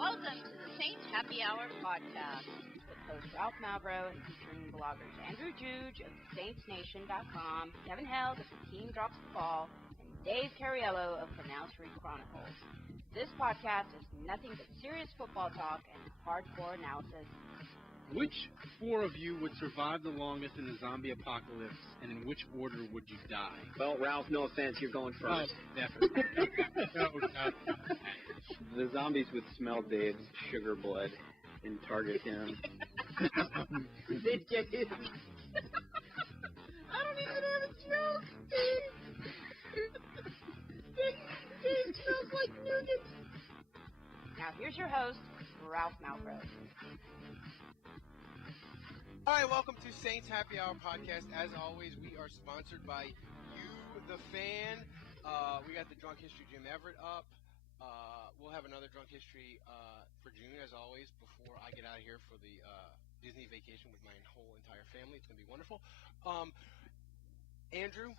Welcome to the Saints Happy Hour podcast with host Ralph Malbrough and featuring bloggers Andrew Juge of SaintsNation.com, Kevin Held of The Team Drops the Ball, and Dave Cariello of the Now Street Chronicles. This podcast is nothing but serious football talk and hardcore analysis. Which four of you would survive the longest in the zombie apocalypse, and in which order would you die? Well, Ralph, no offense, you're going first. Oh, definitely. No. The zombies would smell Dave's sugar blood and target him. They'd get his. I don't even have a joke, Dave smells like nougat. Now here's your host, Ralph Malbrough. All right, welcome to Saints Happy Hour podcast. As always, we are sponsored by you, the fan. We got the Drunk History Jim Everett up. We'll have another Drunk History for June, as always, before I get out of here for the Disney vacation with my whole entire family. It's going to be wonderful. Andrew,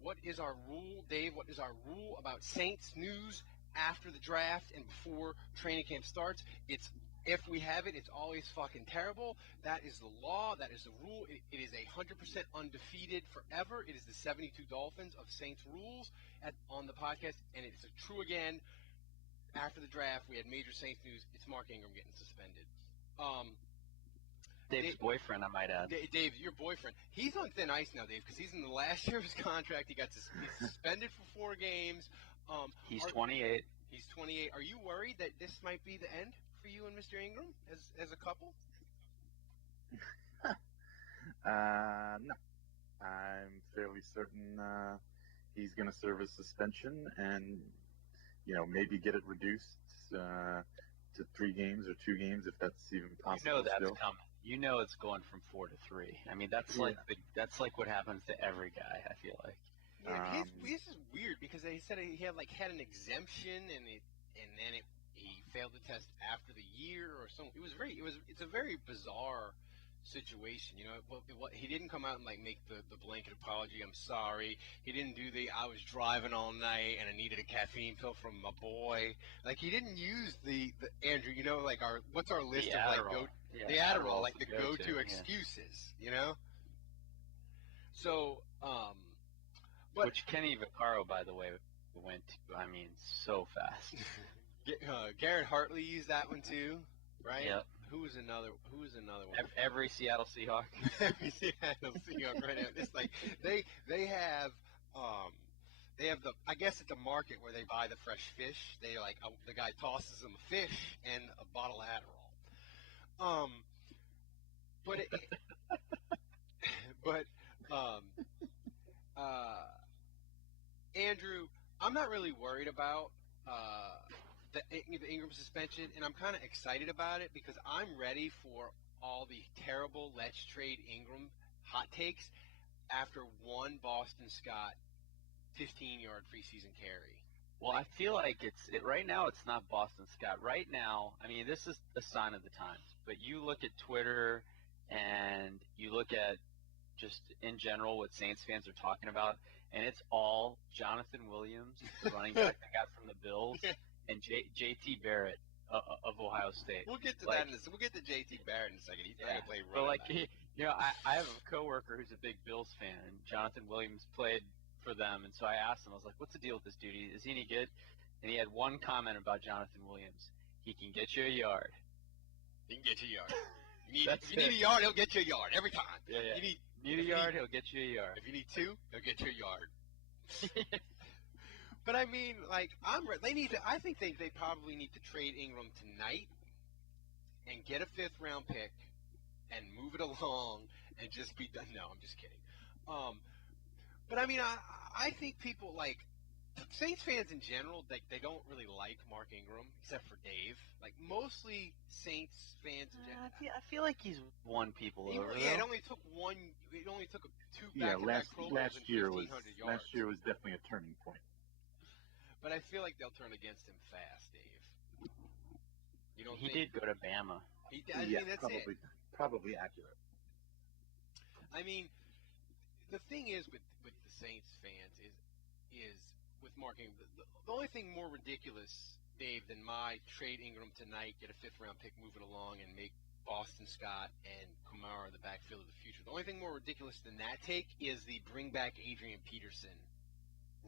what is our rule? Dave, what is our rule about Saints news after the draft and before training camp starts? If we have it, it's always fucking terrible. That is the law. That is the rule. It is 100% undefeated forever. It is the 72 Dolphins of Saints rules on the podcast, and it's true again. After the draft, we had major Saints news. It's Mark Ingram getting suspended. Dave's boyfriend, I might add. Dave, your boyfriend. He's on thin ice now, Dave, because he's in the last year of his contract. He's suspended for 4 games. He's 28. He's 28. Are you worried that this might be the end for you and Mr. Ingram as a couple? No. I'm fairly certain he's going to serve his suspension and, maybe get it reduced to 3 games or 2 games if that's even possible. That's still. coming. It's going from 4 to 3. I mean, that's like what happens to every guy, I feel like. Yeah, this is weird because they said he had an exemption and then he failed the test after the year or something. It's a very bizarre situation. He didn't come out and make the blanket apology. I'm sorry. He didn't do I was driving all night and I needed a caffeine pill from my boy. He didn't use the Andrew. What's our list the of Adderall. the Adderall, the go-to excuses. So which Kenny Vaccaro, by the way, went to, so fast. Garrett Hartley used that one too, right? Yep. Who was another one? Every Seattle Seahawk. Every Seattle Seahawk right now. It's they have I guess it's a market where they buy the fresh fish. They the guy tosses them a fish and a bottle of Adderall. Andrew, I'm not really worried about the Ingram suspension, and I'm kind of excited about it because I'm ready for all the terrible let's trade Ingram hot takes after one Boston Scott 15-yard preseason carry. Well, I feel like right now it's not Boston Scott. Right now, this is a sign of the times. But you look at Twitter and you look at just in general what Saints fans are talking about, and it's all Jonathan Williams, the running back I got from the Bills, and J.T. Barrett of Ohio State. We'll get to that we'll get to J.T. Barrett in a second. He's not going to play running back. I have a coworker who's a big Bills fan, and Jonathan Williams played for them, and so I asked him, I was like, what's the deal with this dude? Is he any good? And he had one comment about Jonathan Williams. He can get you a yard. He can get you a yard. If you need a yard, he'll get you a yard every time. Yeah. You need a yard, he'll get you a yard. If you need 2, he'll get you a yard. But I'm ready. I think they probably need to trade Ingram tonight and get a 5th round pick and move it along and just be done. No, I'm just kidding. But I think people Saints fans in general, they don't really like Mark Ingram except for Dave. Mostly Saints fans in general. I feel like he's won people over. Yeah, it only took 2 back-to-back Pro Bowls and 1,500 yards. Last year was definitely a turning point. But I feel like they'll turn against him fast, Dave. You don't think? He did go to Bama. That's probably accurate. The thing is with the Saints fans is with Mark Ingram, the only thing more ridiculous Dave, then my trade Ingram tonight, get a 5th-round pick, move it along, and make Boston Scott and Kamara the backfield of the future. The only thing more ridiculous than that take is the bring back Adrian Peterson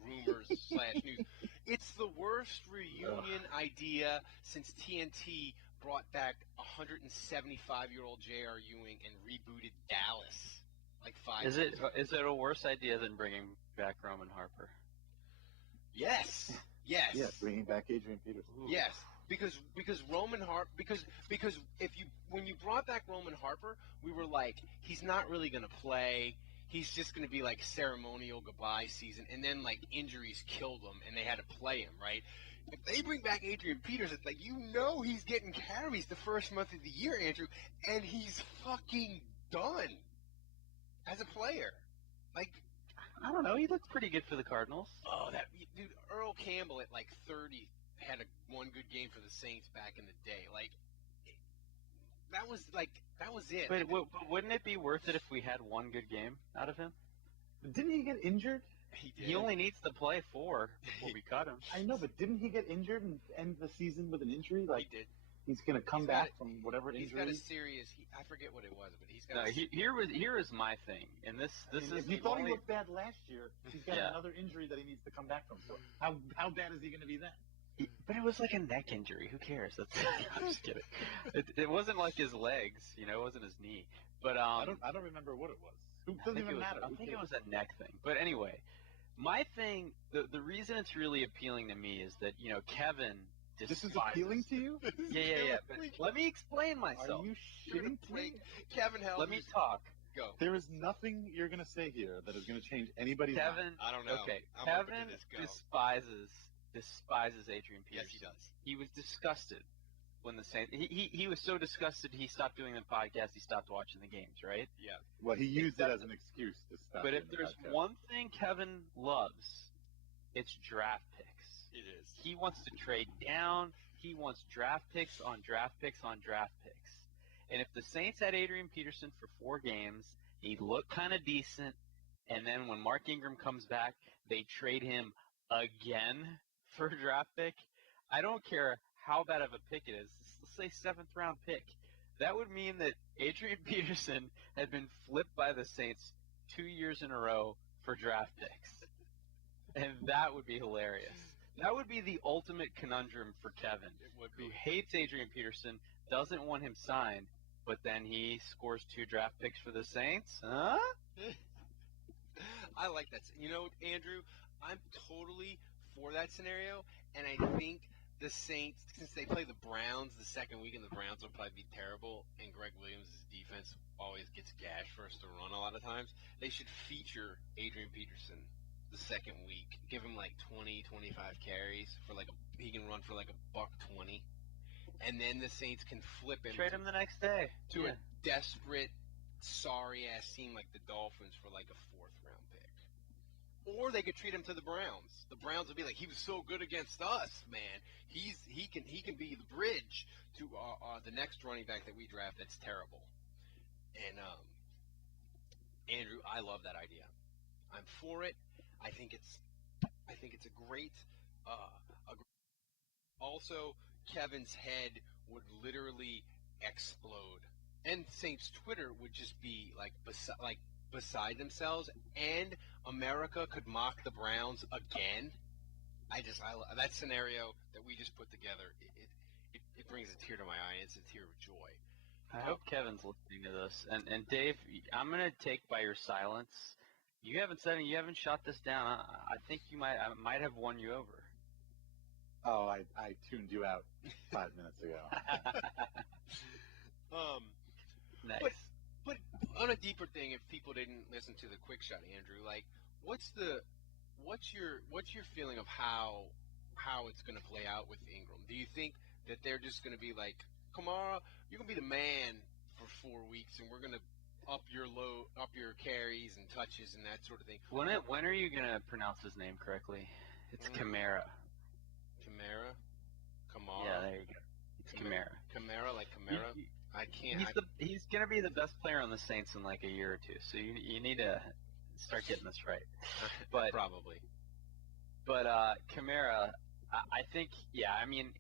rumors / news. It's the worst reunion idea since TNT brought back 175-year-old JR Ewing and rebooted Dallas like 5 Is years it ago. is it a worse idea than bringing back Roman Harper? Yes. Yes. Yeah, bringing back Adrian Peterson. Yes, because Roman Harper because when you brought back Roman Harper, we were like, he's not really gonna play. He's just gonna be like ceremonial goodbye season, and then like injuries killed him, and they had to play him, right? If they bring back Adrian Peterson, like he's getting carries the first month of the year, Andrew, and he's fucking done as a player. Like, I don't know. He looked pretty good for the Cardinals. oh, that dude, Earl Campbell at like 30 had one good game for the Saints back in the day. Like, that was it. But wouldn't it be worth it if we had one good game out of him? Didn't he get injured? He did. He only needs to play 4 before we cut him. I know, but didn't he get injured and end the season with an injury? Like, He did. he's going to come He's back got- from whatever He's injury. got a serious. I forget what it was, but he's got. No, a, here is my thing, and this I mean, is if you the thought only. he looked bad last year, he's got Yeah. another injury that he needs to come back from. So how bad is he going to be then? But it was like a neck injury. Who cares? That's, I'm just kidding. It wasn't like his legs, It wasn't his knee. But I don't remember what it was. It I doesn't think even matter. I Who think it cares? was a neck thing. But anyway, my thing, the reason it's really appealing to me is that Kevin. This is despises- appealing to you? Yeah. But let me explain myself. Are you You're gonna shitting me? break Kevin Hell. Let me talk. go. There is nothing you're going to say here that is going to change anybody's mind. Kevin. I don't know. Okay. I'm open to Kevin this. Go. despises Adrian Peterson. Yes, he does. He was disgusted when the Saints. He was so disgusted he stopped doing the podcast. He stopped watching the games. Right. Yeah. Well, he used it as an excuse to stop. But if doing the there's podcast. one thing Kevin loves, it's draft picks. It is. He wants to trade down. He wants draft picks on draft picks on draft picks. And if the Saints had Adrian Peterson for 4 games, he'd look kind of decent. And then when Mark Ingram comes back, they trade him again for a draft pick. I don't care how bad of a pick it is. Let's say 7th round pick. That would mean that Adrian Peterson had been flipped by the Saints 2 years in a row for draft picks. And that would be hilarious. That would be the ultimate conundrum for Kevin, It would who be. hates Adrian Peterson, doesn't want him signed, but then he scores 2 draft picks for the Saints? Huh? I like that. Andrew, I'm totally for that scenario, and I think the Saints, since they play the Browns the second week, and the Browns will probably be terrible, and Greg Williams' defense always gets gashed for us to run a lot of times, they should feature Adrian Peterson the second week. Give him like 20, 25 carries for he can run for like $120, and then the Saints can flip him Trade him the next day. to Yeah. a desperate, sorry-ass team like the Dolphins for like a 4th-round pick. Or they could treat him to the Browns. The Browns would be like, he was so good against us, man. He can be the bridge to the next running back that we draft that's terrible. And Andrew, I love that idea. I'm for it. I think it's a great. Also, Kevin's head would literally explode, and Saints Twitter would just be beside themselves, and America could mock the Browns again. That scenario that we just put together. It brings a tear to my eye. It's a tear of joy. I hope Kevin's listening to this. And Dave, I'm going to take by your silence. You haven't said it. You haven't shot this down. I think I might have won you over. Oh, I tuned you out 5 minutes ago. Nice. But on a deeper thing, if people didn't listen to the quick shot, Andrew, like what's your feeling of how it's going to play out with Ingram? Do you think that they're just going to be like, Kamara, you're going to be the man for 4 weeks, and we're going to up your carries and touches and that sort of thing? When are you going to pronounce his name correctly? It's Kamara. Kamara? Yeah, there you go. It's Kamara. Kamara, like Kamara? I can't. He's going to be the best player on the Saints in like a year or 2, so you need to start getting this right. But Probably. But Kamara, I think, yeah, I mean,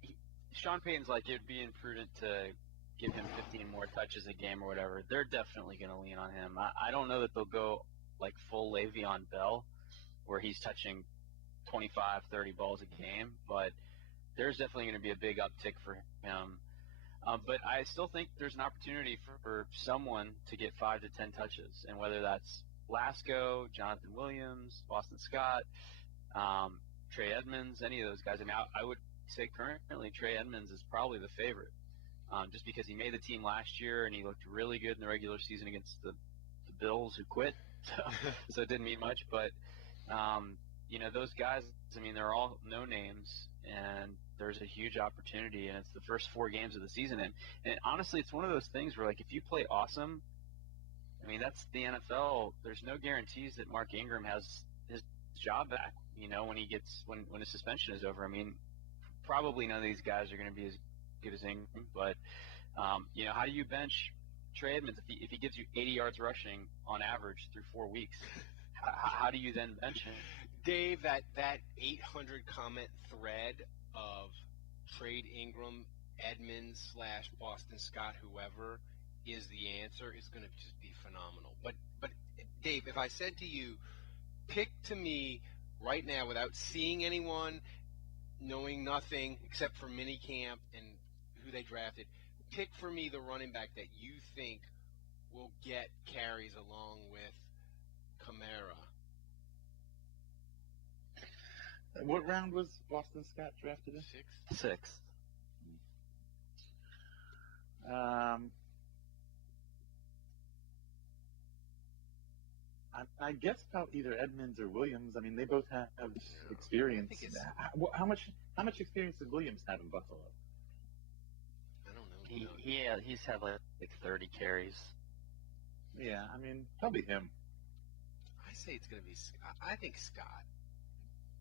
Sean Payton's like, it'd be imprudent to give him 15 more touches a game or whatever. They're definitely going to lean on him. I don't know that they'll go like full Le'Veon Bell, where he's touching 25, 30 balls a game, but there's definitely going to be a big uptick for him. But I still think there's an opportunity for someone to get 5 to 10 touches, and whether that's Lasco, Jonathan Williams, Boston Scott, Trey Edmonds, any of those guys. I mean, I would say currently Trey Edmonds is probably the favorite, just because he made the team last year and he looked really good in the regular season against the Bills, who quit, so it didn't mean much. But those guys, I mean, they're all no names, and there's a huge opportunity, and it's the first 4 games of the season. And honestly, it's one of those things where, like, if you play awesome, I mean, that's the NFL. There's no guarantees that Mark Ingram has his job back, when his suspension is over. I mean, probably none of these guys are going to be as good as Ingram, but, how do you bench Trey Edmonds if he gives you 80 yards rushing on average through 4 weeks? How do you then bench him? Dave, that 800 comment thread of trade Ingram, Edmonds / Boston Scott, whoever is the answer, is going to just be phenomenal. But Dave, if I said to you, pick to me right now without seeing anyone, knowing nothing except for minicamp and who they drafted, pick for me the running back that you think will get carries along with Kamara. What round was Boston Scott drafted in? 6. I guess about either Edmonds or Williams. I mean, they both have experience. How much experience did Williams have in Buffalo? I don't know. He's had like 30 carries. Yeah, I mean, probably him. I say it's going to be. I think Scott.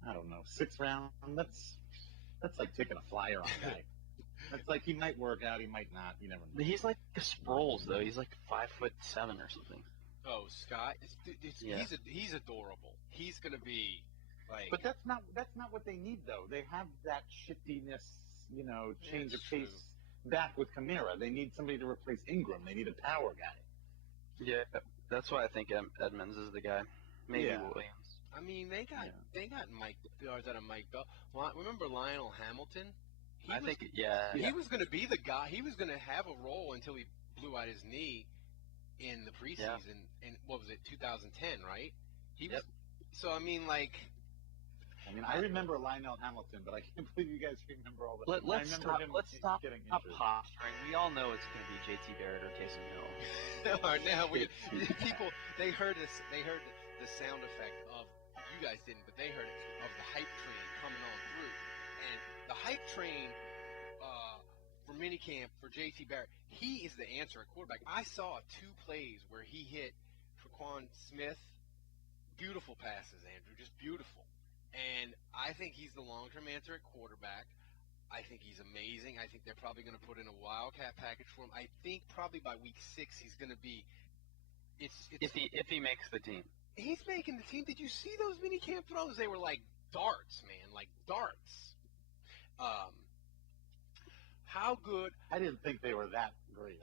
I don't know. 6th round. That's like taking a flyer on a guy. That's like he might work out, he might not. You never know. He's like a Sproles though. He's like 5'7" or something. Oh, Scott! He's adorable. He's going to be like. But that's not what they need though. They have that shiftiness, change of pace back with Kamara. They need somebody to replace Ingram. They need a power guy. Yeah, that's why I think Edmonds is the guy. Maybe Williams. I mean, they got Mike yards out of Mike Bell. Well, remember Lionel Hamilton? He was going to be the guy. He was going to have a role until he blew out his knee in the preseason. In what was it, 2010, right? Was. So I mean, like. I remember Lionel Hamilton, but I can't believe you guys remember all that. Let's stop posturing. We all know it's going to be JT Barrett or Taysom Hill. People they heard the sound effect of. You guys didn't, but they heard it of the hype train coming on through. And the hype train for minicamp for JT Barrett, he is the answer at quarterback. I saw 2 plays where he hit Trequan Smith. Beautiful passes, Andrew, just beautiful. And I think he's the long-term answer at quarterback. I think he's amazing. I think they're probably going to put in a Wildcat package for him. I think probably by week 6 he's going to be. If he makes the team. He's making the team. Did you see those minicamp throws? They were like darts, man, like darts. How good? I didn't think they were that great.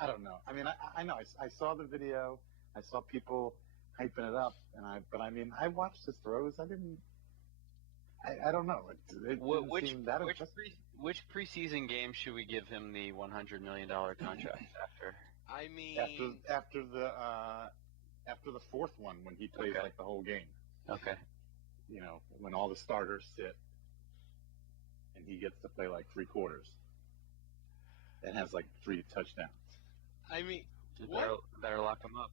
I don't know. I mean, I know. I saw the video. I saw people hyping it up, but I watched his throws. I don't know. Which preseason game should we give him the $100 million contract after? I mean, after the 4th one, when he plays like the whole game. Okay. When all the starters sit and he gets to play like 3 quarters and has like 3 touchdowns. I mean, better lock him up.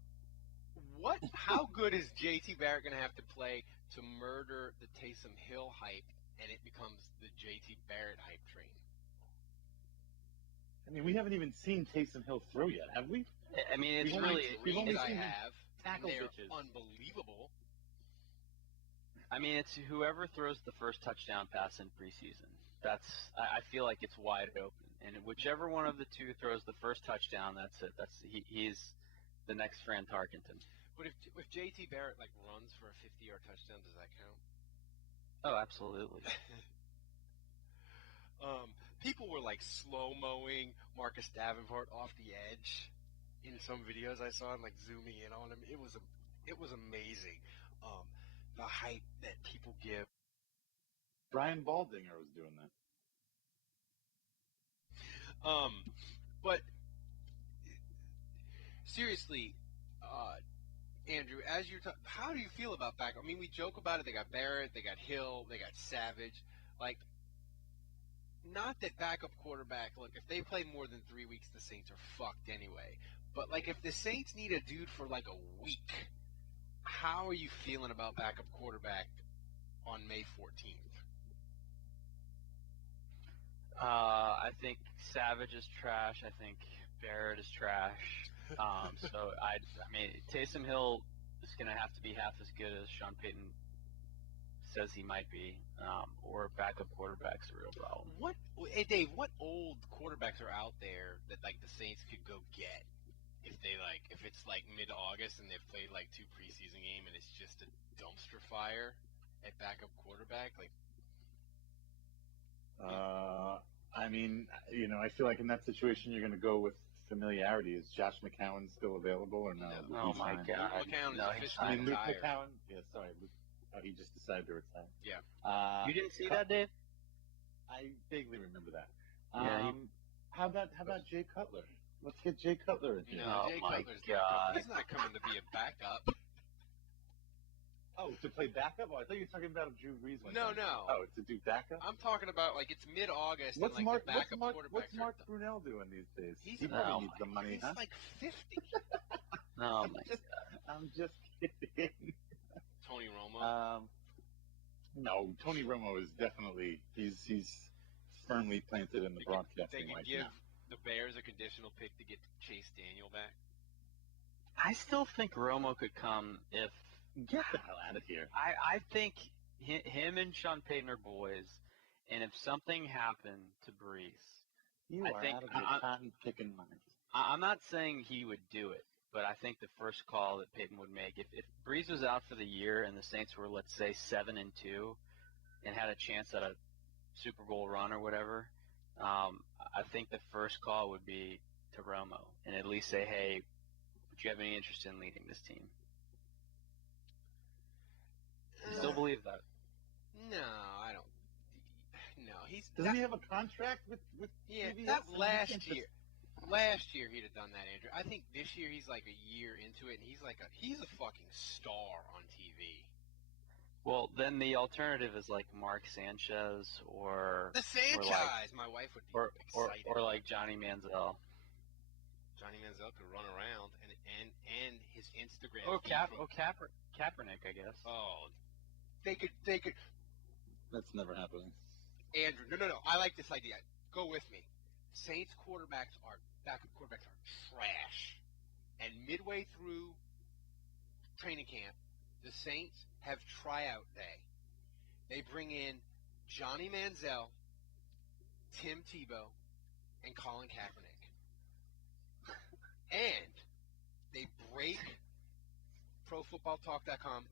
How good is JT Barrett going to have to play to murder the Taysom Hill hype and it becomes the JT Barrett hype train? I mean, we haven't even seen Taysom Hill throw yet, have we? I mean, we've only seen him tackle they're pitches. Unbelievable. I mean, it's whoever throws the first touchdown pass in preseason. I feel like it's wide open, and whichever one of the 2 throws the first touchdown, that's it. He's the next Fran Tarkenton. But if JT Barrett runs for a 50-yard touchdown, does that count? Oh, absolutely. People were like slow-mowing Marcus Davenport off the edge in some videos I saw, and like zooming in on him. It was amazing. The hype that people give. Brian Baldinger was doing that. But seriously, Andrew, as you're how do you feel about backup? I mean, we joke about it. They got Barrett, they got Hill, they got Savage. Like, not that backup quarterback. Look, if they play more than 3 weeks, the Saints are fucked anyway. But like, if the Saints need a dude for like a week, how are you feeling about backup quarterback on May 14th? I think Savage is trash. I think Barrett is trash. So I mean, Taysom Hill is going to have to be half as good as Sean Payton says he might be, or backup quarterback's a real problem. Hey Dave, what old quarterbacks are out there that like the Saints could go get if it's like mid-August and they've played like 2 preseason games and it's just a dumpster fire at backup quarterback? Like, I mean, I feel like in that situation you're going to go with familiarity. Is Josh McCown still available or no? Oh my God! McCown No, is I mean, officially Luke retired. McCown. Yeah, sorry, Luke. Oh, he just decided to retire. Yeah. You didn't see that, Dave? I vaguely remember that. Yeah, How about Jay Cutler? Let's get Jay Cutler in here. Oh, Jay my Cutler's God. he's not coming to be a backup. Oh, to play backup? Oh, I thought you were talking about if Drew Brees went No, down. no. Oh, to do backup? I'm talking about like it's mid-August What's and like the backup Mark quarterbacks Brunell doing these days? He's He probably needs the money, he's huh? like 50. Oh my God! I'm just kidding. Tony Romo. No, Tony Romo is definitely he's firmly planted in the They broadcasting could right give now. the Bears a conditional pick to get Chase Daniel back. I still think Romo could come if Get the hell out of here. I think him and Sean Payton are boys, and if something happened to Brees, You I are think out of your cotton picking mind. I'm not saying he would do it, but I think the first call that Payton would make, if Brees was out for the year and the Saints were, let's say, 7-2, and had a chance at a Super Bowl run or whatever, I think the first call would be to Romo, and at least say, hey, would you have any interest in leading this team? Still believe that? No, I don't. No, Doesn't he have a contract with yeah. CBS? That And last he can't year. Last year he'd have done that, Andrew. I think this year he's like a year into it, and he's a fucking star on TV. Well, then the alternative is like Mark Sanchez or The Sanchez, my wife would be excited. or like Johnny Manziel. Johnny Manziel could run around, and his Instagram. Or feed from- Kaepernick, I guess. Oh, they could. That's never happening. Andrew, no. I like this idea. Go with me. Saints backup quarterbacks are trash. And midway through training camp, the Saints have tryout day. They bring in Johnny Manziel, Tim Tebow, and Colin Kaepernick. And they break ProFootballTalk.com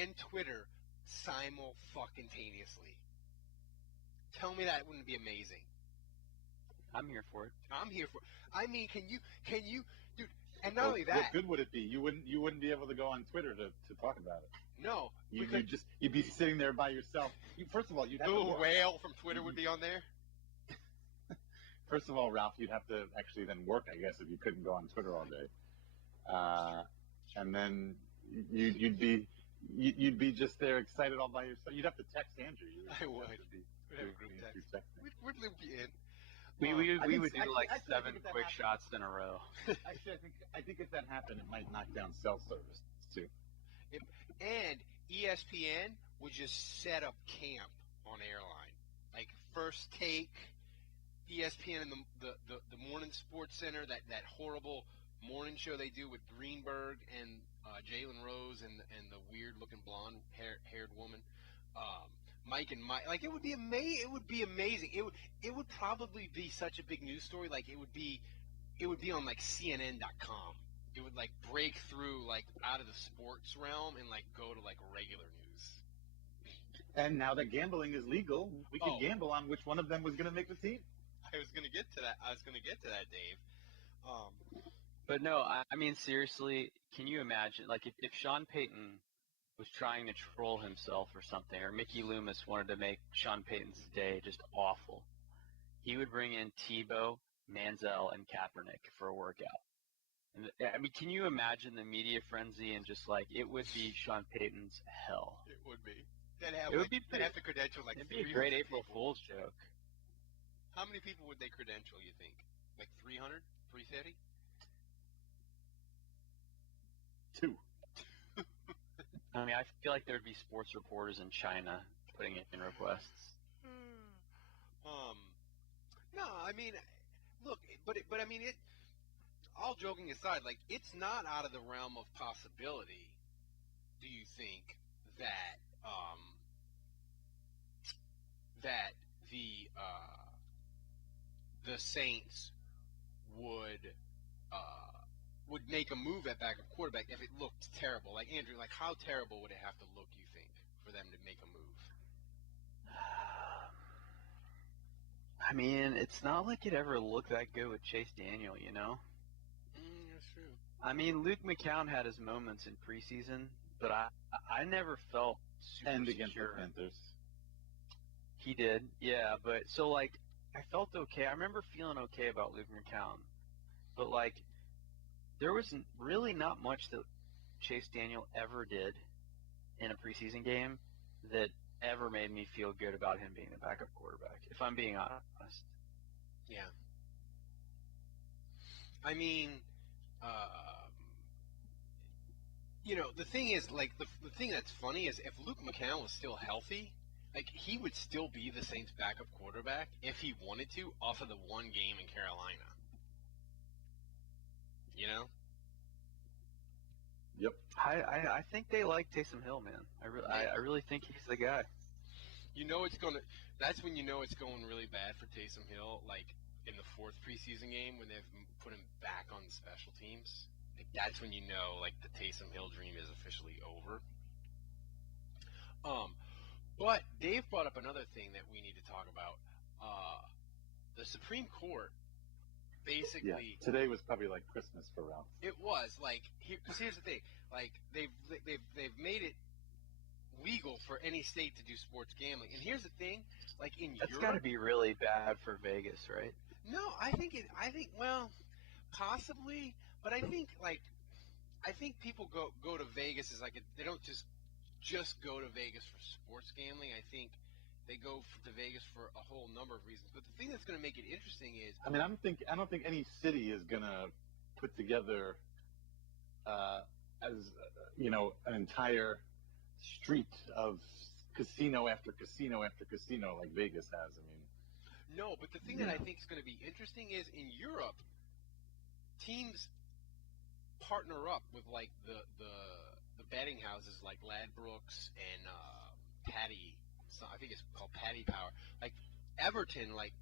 and Twitter simultaneously. Tell me that wouldn't be amazing. I'm here for it. I'm here for. I mean, can you, dude? And not only that, What good would it be? You wouldn't be able to go on Twitter to talk about it. no, You'd be sitting there by yourself. First of all, you'd have little to whale from Twitter would be on there. First of all, Ralph, you'd have to actually then work, I guess, if you couldn't go on Twitter all day. And then you'd be just there excited all by yourself. You'd have to text Andrew. I would. We'd have a group text. We'd live in. We would do like actually, I 7 think if that quick happened- shots in a row. Actually, I think if that happened, it might knock down cell service too. And ESPN would just set up camp on airline, like First Take, ESPN and the morning Sports Center, that horrible morning show they do with Greenberg and Jalen Rose and the weird looking blonde haired woman. Mike and Mike, like it would be amazing. It would be amazing. It would probably be such a big news story. Like it would be on like CNN.com. It would like break through like out of the sports realm and like go to like regular news. And now that gambling is legal, we could Oh. gamble on which one of them was going to make the team. I was gonna get to that, Dave. But no, I mean, seriously, can you imagine, like, if Sean Payton was trying to troll himself or something, or Mickey Loomis wanted to make Sean Payton's day just awful, he would bring in Tebow, Manziel, and Kaepernick for a workout. And, I mean, can you imagine the media frenzy and just, like, it would be Sean Payton's hell. It would be. They'd have, It would be they'd have to credential like It'd be a 300 great April people. Fool's joke. How many people would they credential, you think? Like 300? 350? 2. I mean, I feel like there'd be sports reporters in China putting in requests. No, I mean, look, but I mean, all joking aside, like, it's not out of the realm of possibility, do you think, that, that the Saints would make a move at backup quarterback if it looked terrible? Like, Andrew, like, how terrible would it have to look, you think, for them to make a move? I mean, it's not like it ever looked that good with Chase Daniel, you know? That's true. I mean, Luke McCown had his moments in preseason, but I never felt super And against the secure. Panthers. He did, yeah, but so, like, I felt okay. I remember feeling okay about Luke McCown, but, like, there was really not much that Chase Daniel ever did in a preseason game that ever made me feel good about him being the backup quarterback, if I'm being honest. Yeah. I mean, you know, the thing is, like, the thing that's funny is if Luke McCown was still healthy, like, he would still be the Saints' backup quarterback if he wanted to off of the one game in Carolina. You know? Yep. I think they like Taysom Hill, man. I really think he's the guy. You know that's when you know it's going really bad for Taysom Hill, like in the 4th preseason game when they've put him back on the special teams. Like, that's when you know, like, the Taysom Hill dream is officially over. But Dave brought up another thing that we need to talk about. The Supreme Court basically. Yeah. Today was probably like Christmas for Ralph. It was like because here's the thing, like they've made it legal for any state to do sports gambling, and here's the thing, like in That's Europe, got to be really bad for Vegas, right? no, I think well, possibly, but I think people go to Vegas as like they don't just go to Vegas for sports gambling. I think they go to Vegas for a whole number of reasons. But the thing that's going to make it interesting is, I mean, I don't think any city is gonna put together, as you know, an entire street of casino after casino after casino like Vegas has. I mean, no. But the thing that I think is going to be interesting is in Europe, teams partner up with like the betting houses like Ladbrokes and Paddy. I think it's called Paddy Power. Like Everton, like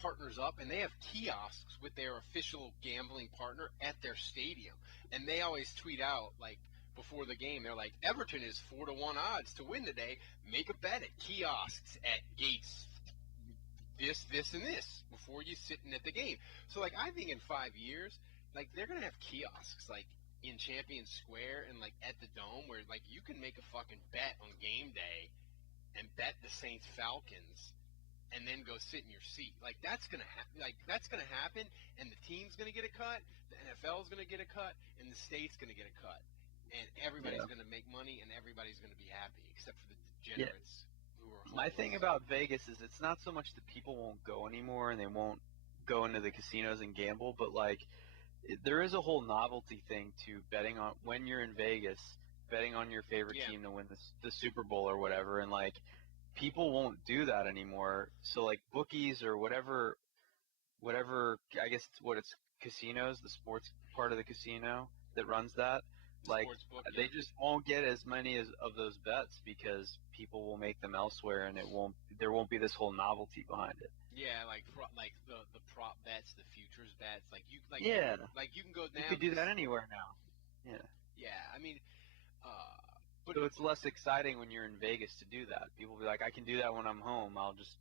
partners up, and they have kiosks with their official gambling partner at their stadium, and they always tweet out like before the game, they're like, Everton is 4-1 odds to win today. Make a bet at kiosks at gates. This, and this before you sitting at the game. So like I think in 5 years, like they're gonna have kiosks like in Champion Square and like at the Dome where like you can make a fucking bet on game day and bet the Saints Falcons and then go sit in your seat. Like that's gonna happen, and the team's gonna get a cut, the NFL's gonna get a cut, and the state's gonna get a cut, and everybody's gonna make money, and everybody's gonna be happy except for the degenerates who are homeless. My thing about Vegas is it's not so much that people won't go anymore and they won't go into the casinos and gamble, but like there is a whole novelty thing to betting on when you're in Vegas, betting on your favorite team to win the Super Bowl or whatever, and like people won't do that anymore. So like bookies or whatever, I guess it's casinos, the sports part of the casino that runs that. Like they just won't get as many of those bets because people will make them elsewhere, and there won't be this whole novelty behind it. Yeah, like the prop bets, the futures bets, like you can go now. You could do that anywhere now. Yeah. Yeah, I mean, So it's less exciting when you're in Vegas to do that. People will be like, I can do that when I'm home. I'll just,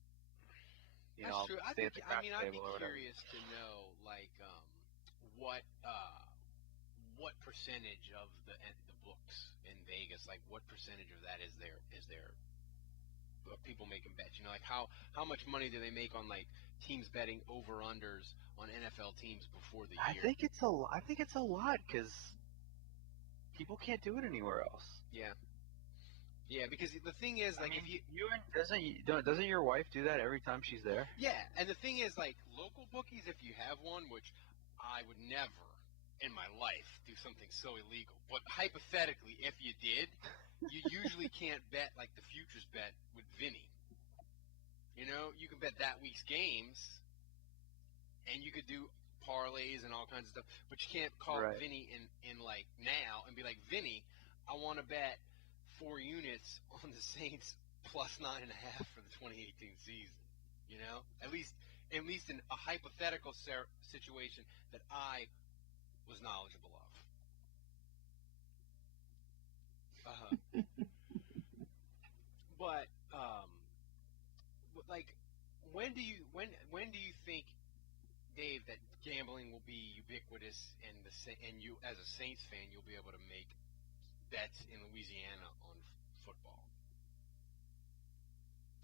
That's I'll true. stay at the craps I'd be table or whatever. curious to know, like, what percentage of the books in Vegas, like, what percentage of that is there of people making bets? You know, like how much money do they make on like teams betting over unders on NFL teams before the I year? think it's a lot because people can't do it anywhere else. Yeah. Yeah, because the thing is, like, if you doesn't your wife do that every time she's there? yeah, and the thing is, like, local bookies, if you have one, which I would never in my life do something so illegal, but hypothetically, if you did, you usually can't bet like the futures bet with Vinny. You know, you can bet that week's games, and you could do parlays and all kinds of stuff, but you can't call Right. Vinny in like now and be like, Vinny, I want to bet 4 units on the Saints plus 9.5 for the 2018 season. You know, at least in a hypothetical situation that I was knowledgeable of. But like, when do you think, Dave, that gambling will be ubiquitous and you as a Saints fan you'll be able to make bets in Louisiana on football?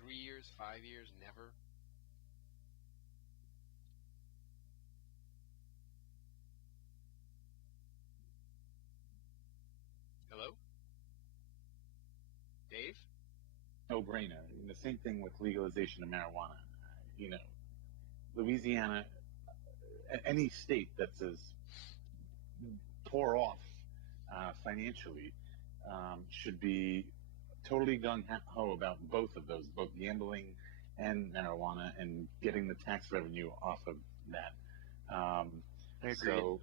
3 years, 5 years, never? Hello? Dave? No brainer. And the same thing with legalization of marijuana. You know, Louisiana, any state that's as poor off financially should be totally gung-ho about both of those, both gambling and marijuana, and getting the tax revenue off of that. I agree. So,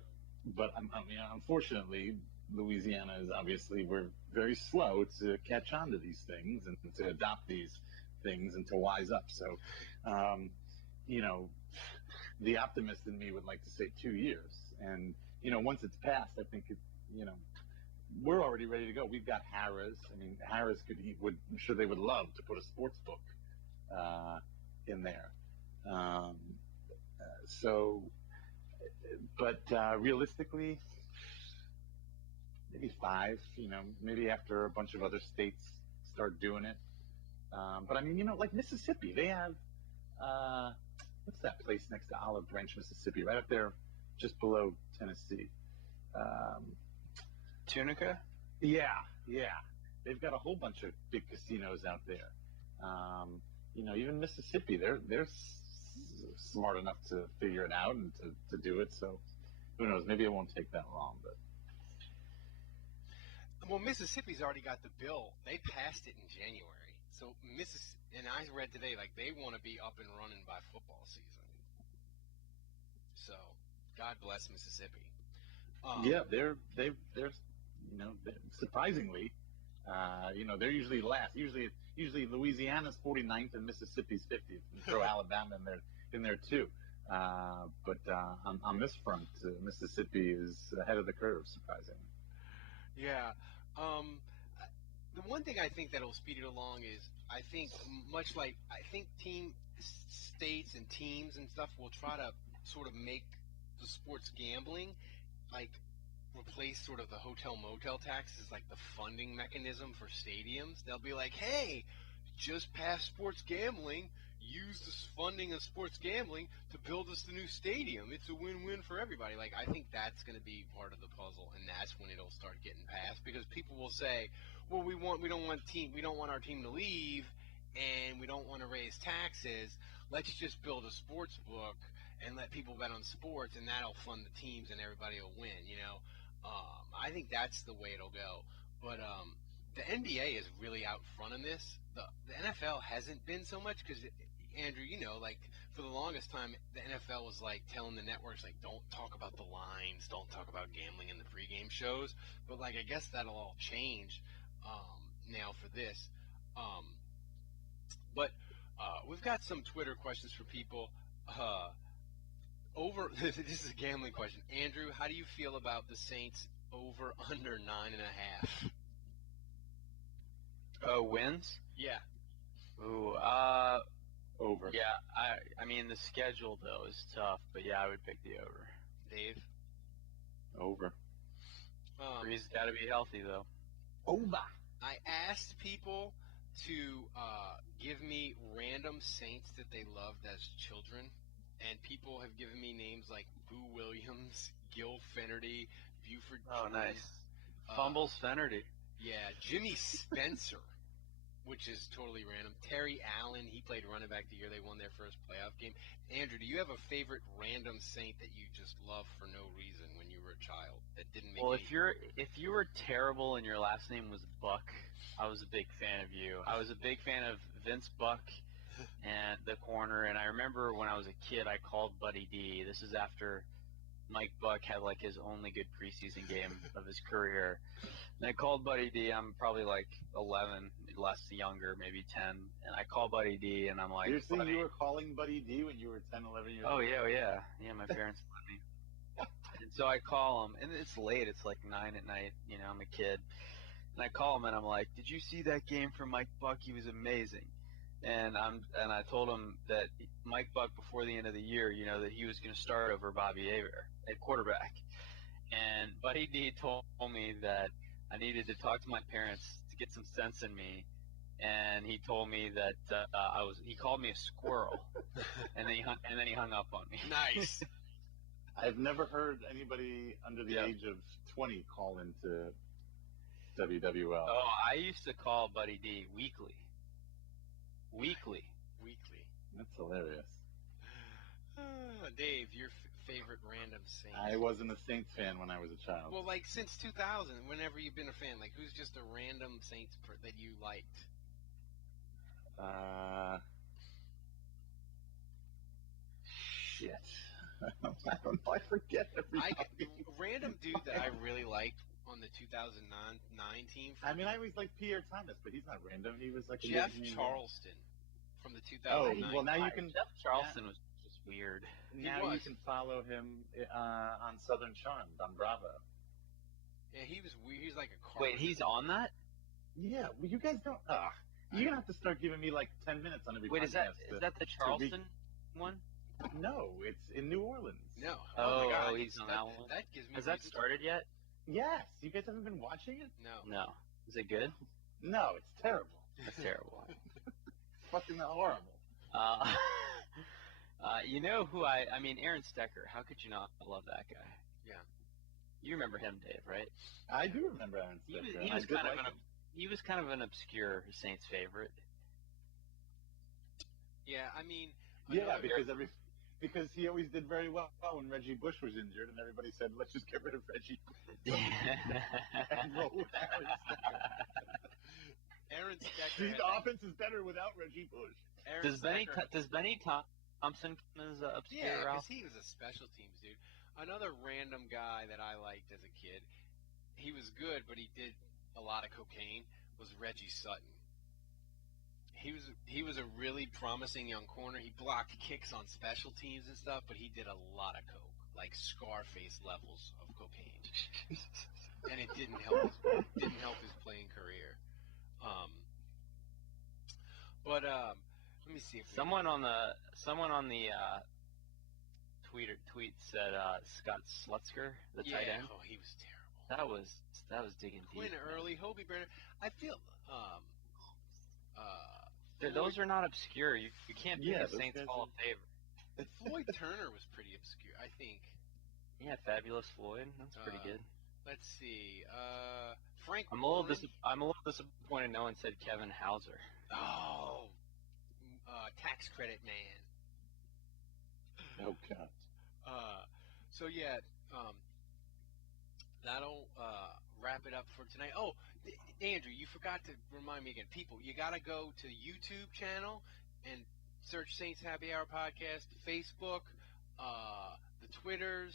but I mean, unfortunately, Louisiana is obviously, we're very slow to catch on to these things and to adopt these things and to wise up. So, you know, the optimist in me would like to say 2 years. And, you know, once it's passed, I think we're already ready to go. We've got Harrah's. I mean, Harrah's I'm sure they would love to put a sports book in there. But realistically, maybe 5, maybe after a bunch of other states start doing it. But I mean, like Mississippi, they have, what's that place next to Olive Branch, Mississippi, right up there, just below Tennessee? Tunica? Yeah. They've got a whole bunch of big casinos out there. Even Mississippi, they're smart enough to figure it out and to do it. So who knows? Maybe it won't take that long, but. Well, Mississippi's already got the bill. They passed it in January. So and I read today, like, they want to be up and running by football season. So, God bless Mississippi. Yeah, they're surprisingly, they're usually last. Usually Louisiana's 49th and Mississippi's 50th. And throw Alabama in there too. But on this front, Mississippi is ahead of the curve, surprisingly. Yeah. The one thing I think that'll speed it along is, I think states and teams and stuff will try to sort of make the sports gambling, like, replace sort of the hotel motel taxes, like the funding mechanism for stadiums. They'll be like, hey, just pass sports gambling, use this funding of sports gambling to build us the new stadium. It's a win-win for everybody. Like, I think that's going to be part of the puzzle, and that's when it'll start getting passed, because people will say, well, we don't want our team to leave, and we don't want to raise taxes. Let's just build a sports book and let people bet on sports, and that'll fund the teams and everybody will win, I think that's the way it'll go. But the NBA is really out front in this. The NFL hasn't been so much because, Andrew, like, for the longest time, the NFL was, like, telling the networks, like, don't talk about the lines, don't talk about gambling in the pregame shows. But, like, I guess that'll all change now for this. But we've got some Twitter questions for people. This is a gambling question. Andrew, how do you feel about the Saints over under 9.5? Oh, wins? Yeah. Ooh, Over. yeah. I mean, the schedule though is tough, but yeah, I would pick the over. Dave? Over. Bree's got to be healthy though. Over. I asked people to give me random Saints that they loved as children, and people have given me names like Boo Williams, Gil Finnerty, Buford Oh, Jones. nice. Fumbles Finnerty. Yeah, Jimmy Spencer, which is totally random. Terry Allen, he played running back the year they won their first playoff game. Andrew, do you have a favorite random Saint that you just love for no reason when you were a child that didn't make Well, any if you were terrible and your last name was Buck, I was a big fan of you. I was a big fan of Vince Buck and the corner, and I remember when I was a kid, I called Buddy D. This is after Mike Buck had like his only good preseason game of his career. And I called Buddy D. I'm probably like 11, less younger, maybe 10. And I call Buddy D. and I'm like, Seriously, Buddy. you were calling Buddy D when you were 10, 11 years Oh, old? yeah. Yeah, my parents let me. And so I call him, and it's late. It's like 9 at night. You know, I'm a kid. And I call him, and I'm like, did you see that game from Mike Buck? He was amazing. And I told him that Mike Buck, before the end of the year, you know, that he was going to start over Bobby Aver at quarterback. And Buddy D told me that I needed to talk to my parents to get some sense in me. And he told me that he called me a squirrel, and then he hung up on me. Nice. I've never heard anybody under the Yeah. age of 20 call into WWL. Oh, I used to call Buddy D weekly. Weekly. That's hilarious. Dave, your favorite random Saint? I wasn't a Saints fan when I was a child. Well, like since 2000, whenever you've been a fan, like who's just a random Saints that you liked? Shit. I don't know. I forget everything. Random dude that I really liked on the 2009 team. I mean, I always liked Pierre Thomas, but he's not random. He was like a Jeff Disney- Charleston from the Oh, 2009. well, now you can. Jeff Charleston was just weird. Now you was. can follow him on Southern Charmed on Bravo. Yeah, he was weird. He's like a car. Wait, he's on that? Yeah, well, you guys don't. You're gonna have to start giving me like 10 minutes on every. Wait, is that podcast the Charleston one? No, it's in New Orleans. No. Oh, my God. he's on that one. That gives me. Has that reason to- started yet? Yes, you guys haven't been watching it? No. No. Is it good? No, it's terrible. That's terrible. It's fucking horrible. You know who I mean, Aaron Stecker. How could you not love that guy? Yeah. You remember him, Dave, right? I do remember Aaron He Stecker. was, he I was did kind of like an him. he was kind of an obscure Saints favorite. Yeah, I mean. Yeah, another- because he always did very well when Reggie Bush was injured, and everybody said, "Let's just get rid of Reggie and roll with Aaron Stecker." Aaron Stecker. The had- offense is better without Reggie Bush. Aaron Does Benny Stecker- Thompson come as obscure? Yeah, Ralph? because he was a special teams dude. Another random guy that I liked as a kid, he was good, but he did a lot of cocaine, was Reggie Sutton. He was a really promising young corner. He blocked kicks on special teams and stuff, but he did a lot of coke, like Scarface levels of cocaine, and it didn't help his playing career. But let me see if Someone on the tweet said Scott Slutzker, the tight end. Oh, he was terrible. That was digging deep. Quinn Early, Hobie Brenner. I feel Those are not obscure. You can't be Yeah, a those Saints guys Hall are- of Famer. Floyd Turner was pretty obscure, I think. Yeah, Fabulous Floyd. That's pretty good. Let's see. Frank. I'm a little Warren. disappointed no one said Kevin Hauser. Oh, tax credit man. Oh God. So yeah, that'll wrap it up for tonight. Oh, Andrew, you forgot to remind me again. People, you gotta go to the YouTube channel and search Saints Happy Hour Podcast, Facebook, the Twitters,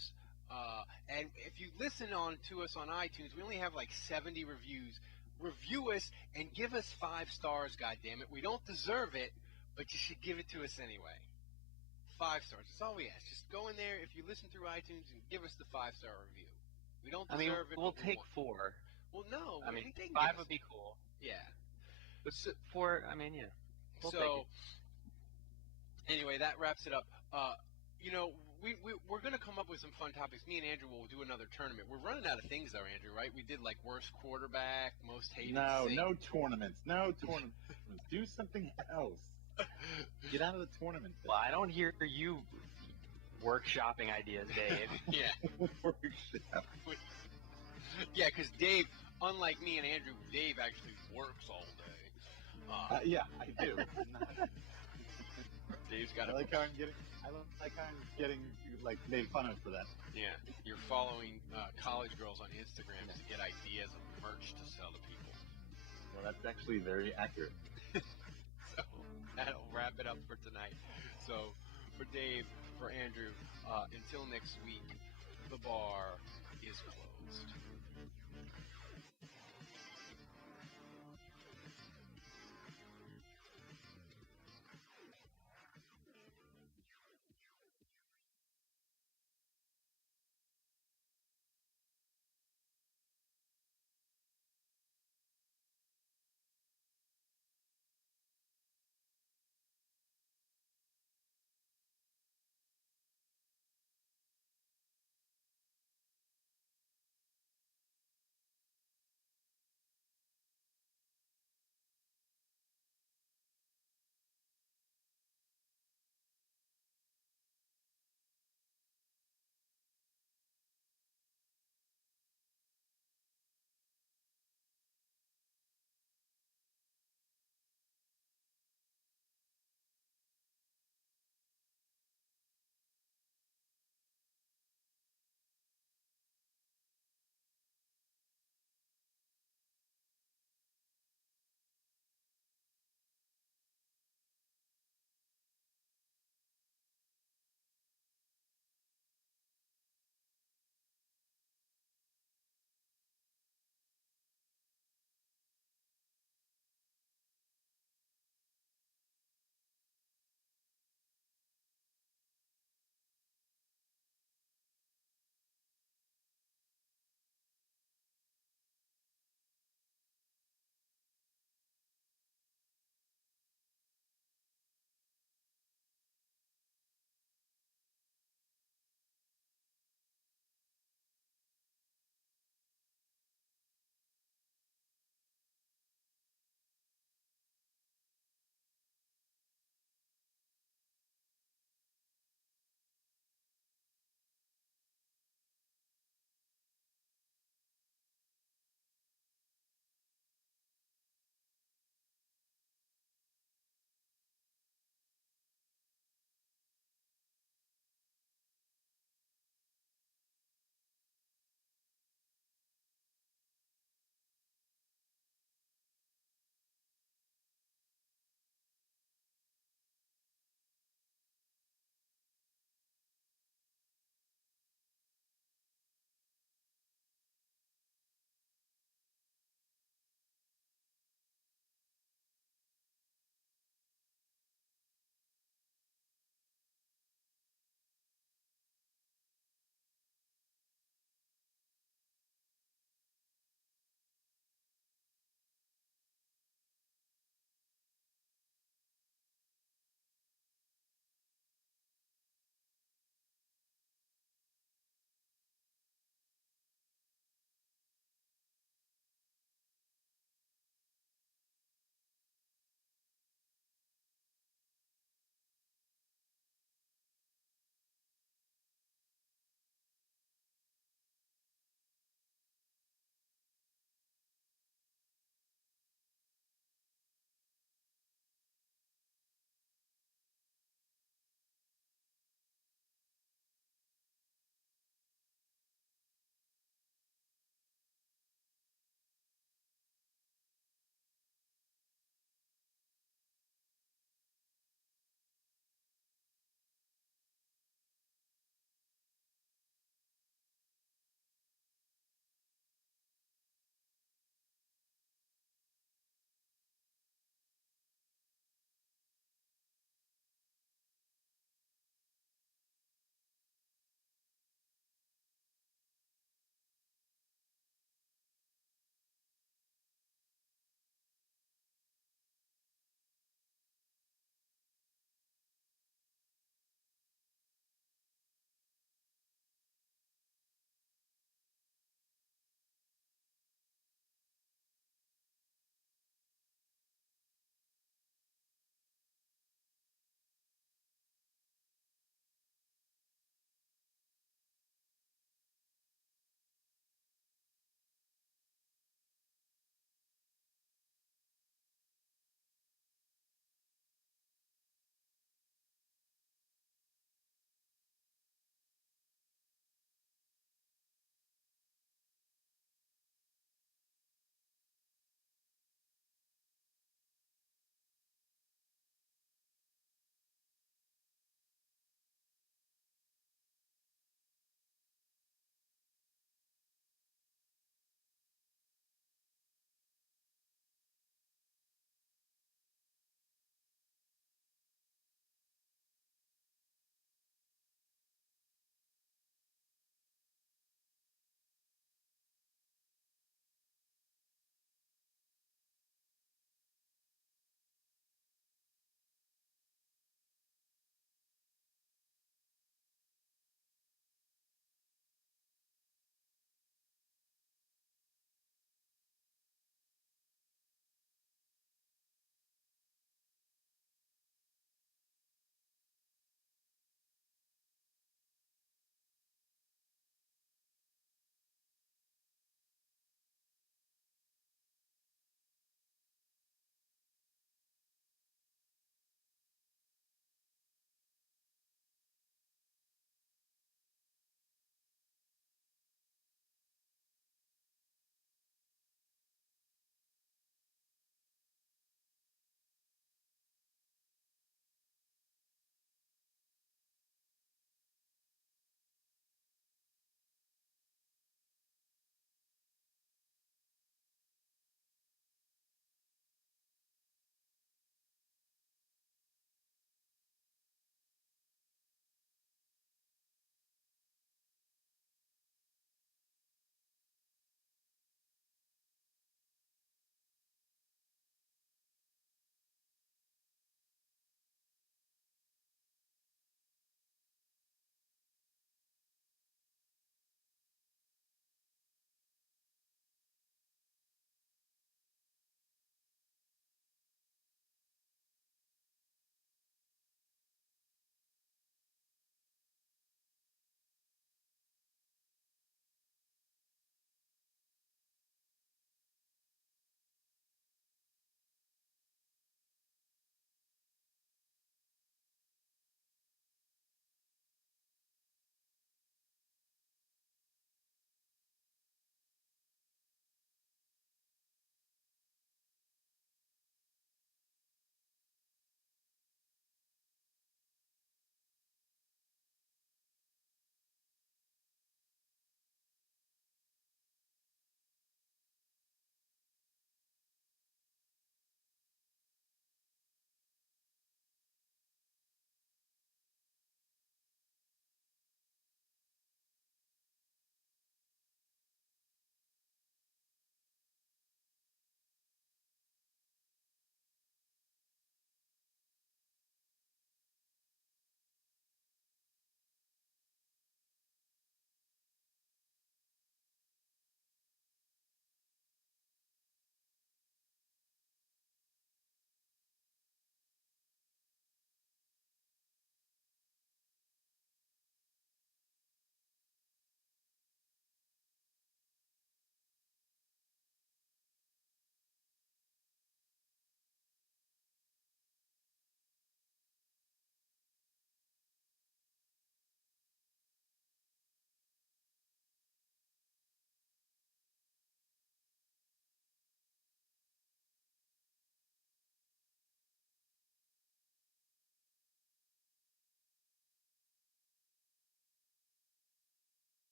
and if you listen to us on iTunes, we only have like 70 reviews. Review us and give us 5 stars. God damn it, we don't deserve it, but you should give it to us anyway. 5 stars. That's all we ask. Just go in there if you listen through iTunes and give us the 5-star review. We don't I mean, deserve it. we'll but we take want- 4. Well, no. I mean, they can 5 give would us- be cool. Yeah. We'll take So, it. anyway, that wraps it up. We're going to come up with some fun topics. Me and Andrew will do another tournament. We're running out of things, though, Andrew, right? We did, like, worst quarterback, most hated Saint. No tournaments. No tournaments. Do something else. Get out of the tournament thing. Well, I don't hear you workshopping ideas, Dave. Yeah. Yeah, because Dave, unlike me and Andrew, Dave actually works all day. Yeah, I do. Dave's got I like how I'm getting like made fun of for that. Yeah, you're following college girls on Instagram to get ideas of merch to sell to people. Well, that's actually very accurate. So that'll wrap it up for tonight. So for Dave, for Andrew, until next week, the bar is closed.